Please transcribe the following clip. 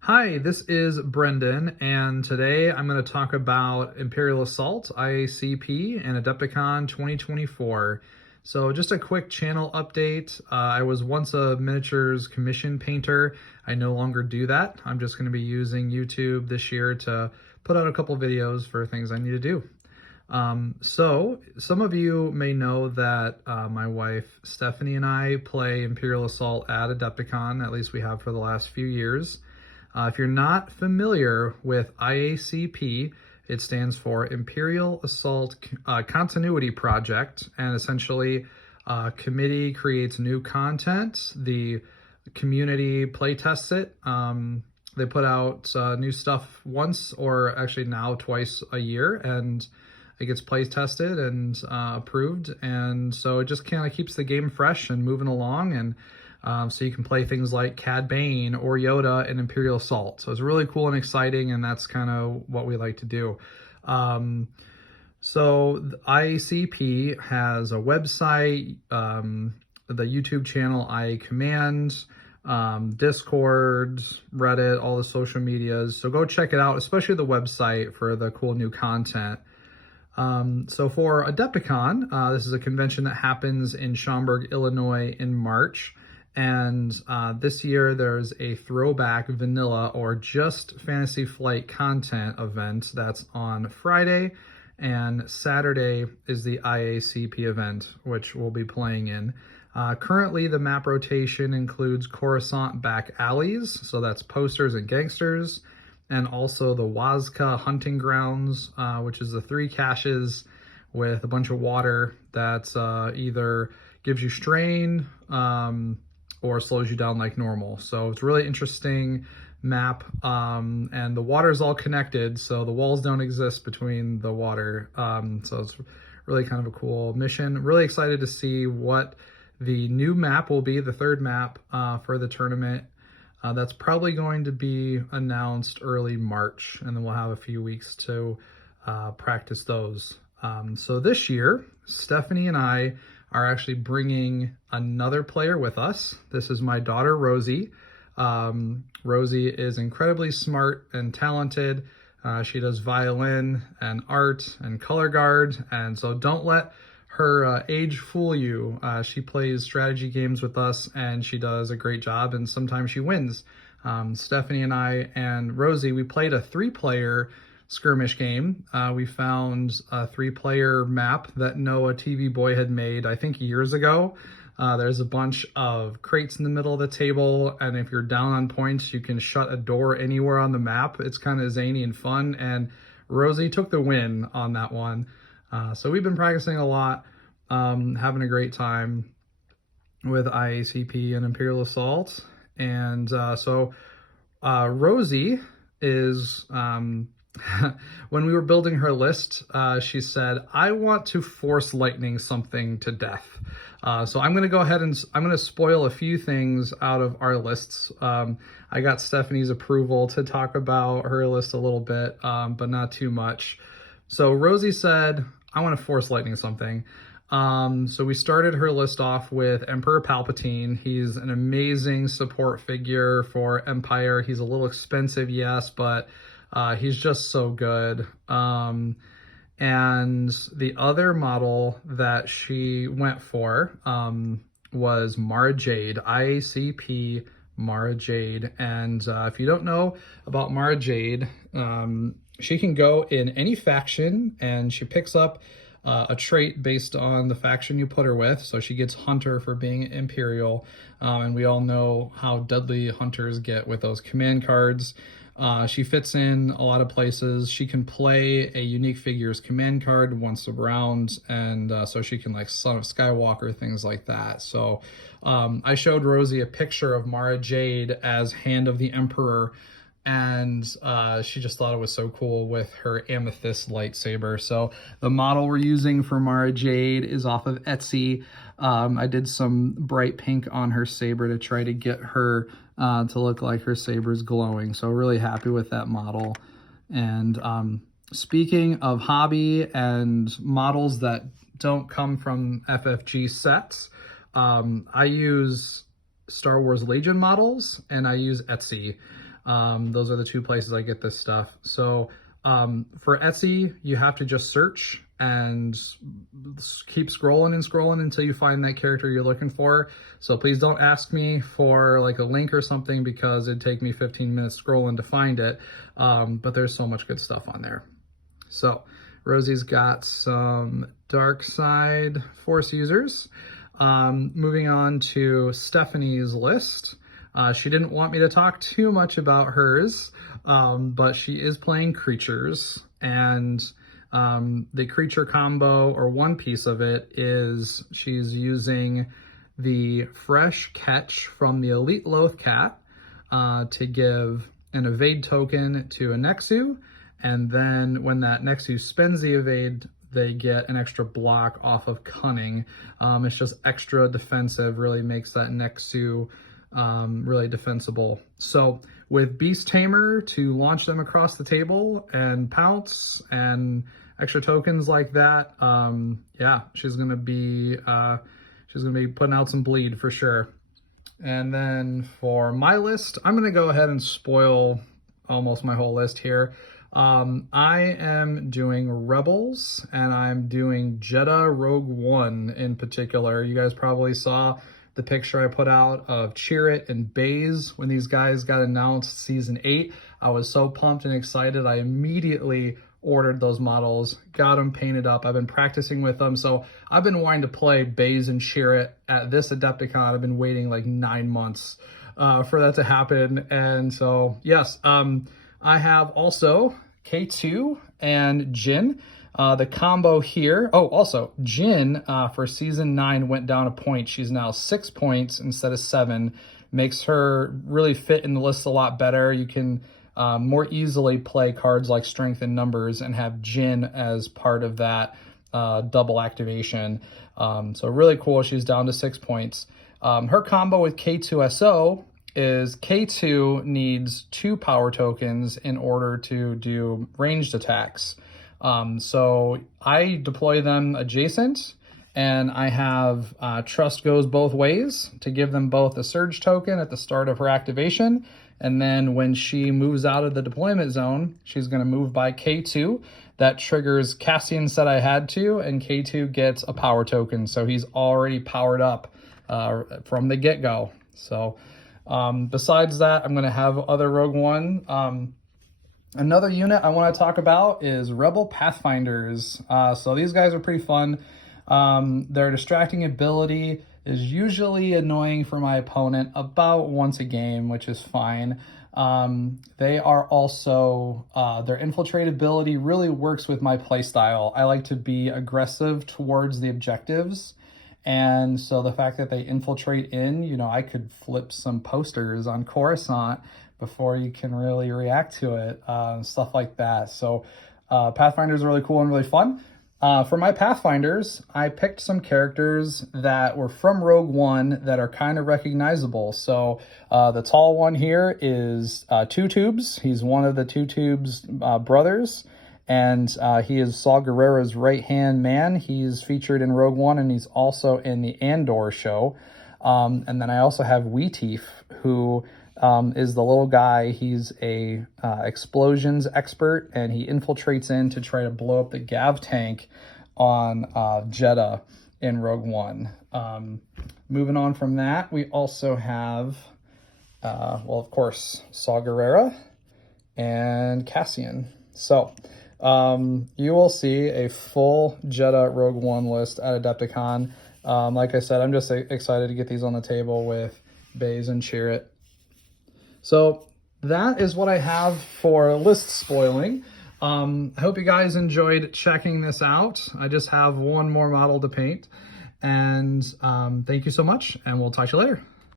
Hi, this is Brendan, and today I'm going to talk about Imperial Assault, IACP, and Adepticon 2024. So just a quick channel update. I was once a miniatures commission painter. I no longer do that. I'm just going to be using YouTube this year to put out a couple videos for things I need to do. So some of you may know that my wife Stephanie and I play Imperial Assault at Adepticon, at least we have for the last few years. If you're not familiar with IACP, it stands for Imperial Assault Continuity Project, and essentially committee creates new content, the community play tests it. They put out new stuff once, or actually now twice a year, and it gets play tested and approved, and so it just kind of keeps the game fresh and moving along. And so you can play things like Cad Bane or Yoda in Imperial Assault. So it's really cool and exciting, and that's kind of what we like to do. So the IACP has a website, the YouTube channel I Command, Discord, Reddit, all the social medias. So go check it out, especially the website for the cool new content. So for Adepticon, this is a convention that happens in Schaumburg, Illinois in March. And this year there's a throwback vanilla or just Fantasy Flight content event that's on Friday, and Saturday is the IACP event, which we'll be playing in. Currently the map rotation includes Coruscant back alleys, so that's posters and gangsters, and also the Wazka hunting grounds, which is the 3 caches with a bunch of water that's either gives you strain, or slows you down like normal. So it's a really interesting map, and the water is all connected, so the walls don't exist between the water. So it's really kind of a cool mission. Really excited to see what the new map will be, the 3rd map for the tournament. That's probably going to be announced early March, and then we'll have a few weeks to practice those. So this year, Stephanie and I are actually bringing another player with us. This is my daughter, Rosie. Rosie is incredibly smart and talented. She does violin and art and color guard, and so don't let her age fool you. She plays strategy games with us, and she does a great job, and sometimes she wins. Stephanie and I and Rosie, we played a 3-player skirmish game. We found a 3-player map that Noah TV Boy had made, I think years ago. There's a bunch of crates in the middle of the table, and if you're down on points, you can shut a door anywhere on the map. It's kind of zany and fun, and Rosie took the win on that one. So we've been practicing a lot, having a great time with IACP and Imperial Assault. And so Rosie is... when we were building her list, she said, I want to force lightning something to death. So I'm going to go ahead and I'm going to spoil a few things out of our lists. I got Stephanie's approval to talk about her list a little bit, but not too much. So Rosie said, I want to force lightning something. So we started her list off with Emperor Palpatine. He's an amazing support figure for Empire. He's a little expensive, yes, but he's just so good. And the other model that she went for was Mara Jade, IACP Mara Jade. And if you don't know about Mara Jade, she can go in any faction, and she picks up a trait based on the faction you put her with. So she gets Hunter for being Imperial, and we all know how deadly Hunters get with those command cards. She fits in a lot of places. She can play a unique figures command card once a round, and so she can, like, Son of Skywalker, things like that. So I showed Rosie a picture of Mara Jade as Hand of the Emperor, and she just thought it was so cool with her amethyst lightsaber. So the model we're using for Mara Jade is off of Etsy. I did some bright pink on her saber to try to get her to look like her saber's glowing. So really happy with that model. And speaking of hobby and models that don't come from FFG sets, I use Star Wars Legion models, and I use Etsy. Those are the two places I get this stuff. So for Etsy, you have to just search and keep scrolling and scrolling until you find that character you're looking for. So please don't ask me for like a link or something, because it'd take me 15 minutes scrolling to find it. But there's so much good stuff on there. So Rosie's got some dark side force users. Moving on to Stephanie's list. She didn't want me to talk too much about hers, but she is playing creatures, and the creature combo, or one piece of it, is she's using the fresh catch from the Elite Loath Cat to give an evade token to a Nexu, and then when that Nexu spends the evade, they get an extra block off of Cunning. It's just extra defensive, really makes that Nexu really defensible. So with Beast Tamer to launch them across the table and pounce and extra tokens like that, yeah, she's gonna be putting out some bleed for sure. And then for my list, I'm gonna go ahead and spoil almost my whole list here. I am doing Rebels, and I'm doing Jedha Rogue One in particular. You guys probably saw the picture I put out of Chirrut and Baze when these guys got announced season 8. I was so pumped and excited. I immediately ordered those models, got them painted up. I've been practicing with them. So I've been wanting to play Baze and Chirrut at this Adepticon. I've been waiting like 9 months for that to happen. And so, yes, I have also K2 and Jin. The combo here. Oh, also, Jin for season 9 went down a point. She's now 6 points instead of 7. Makes her really fit in the list a lot better. You can more easily play cards like Strength and Numbers and have Jin as part of that double activation. So really cool. She's down to 6 points. Her combo with K2SO is K2 needs 2 power tokens in order to do ranged attacks. So I deploy them adjacent, and I have Trust Goes Both Ways to give them both a surge token at the start of her activation. And then when she moves out of the deployment zone, she's going to move by K2. That triggers Cassian said I had to, and K2 gets a power token. So he's already powered up from the get-go. So besides that, I'm going to have other Rogue One. Another unit I want to talk about is Rebel Pathfinders. So these guys are pretty fun. Their distracting ability is usually annoying for my opponent about once a game, which is fine. They are also, their infiltrate ability really works with my playstyle. I like to be aggressive towards the objectives. And so the fact that they infiltrate in, you know, I could flip some posters on Coruscant before you can really react to it, stuff like that. So Pathfinders are really cool and really fun. For my Pathfinders, I picked some characters that were from Rogue One that are kind of recognizable. So the tall one here is Two Tubes. He's one of the Two Tubes brothers, and he is Saw Gerrera's right-hand man. He's featured in Rogue One, and he's also in the Andor show. And then I also have Weetief, who is the little guy. He's a explosions expert, and he infiltrates in to try to blow up the Gav tank on Jedha in Rogue One. Moving on from that, we also have, well, of course, Saw Gerrera and Cassian. So you will see a full Jedha Rogue One list at Adepticon. Like I said, I'm just excited to get these on the table with Baze and Chirrut. So that is what I have for list spoiling. I hope you guys enjoyed checking this out. I just have one more model to paint. And thank you so much, and we'll talk to you later.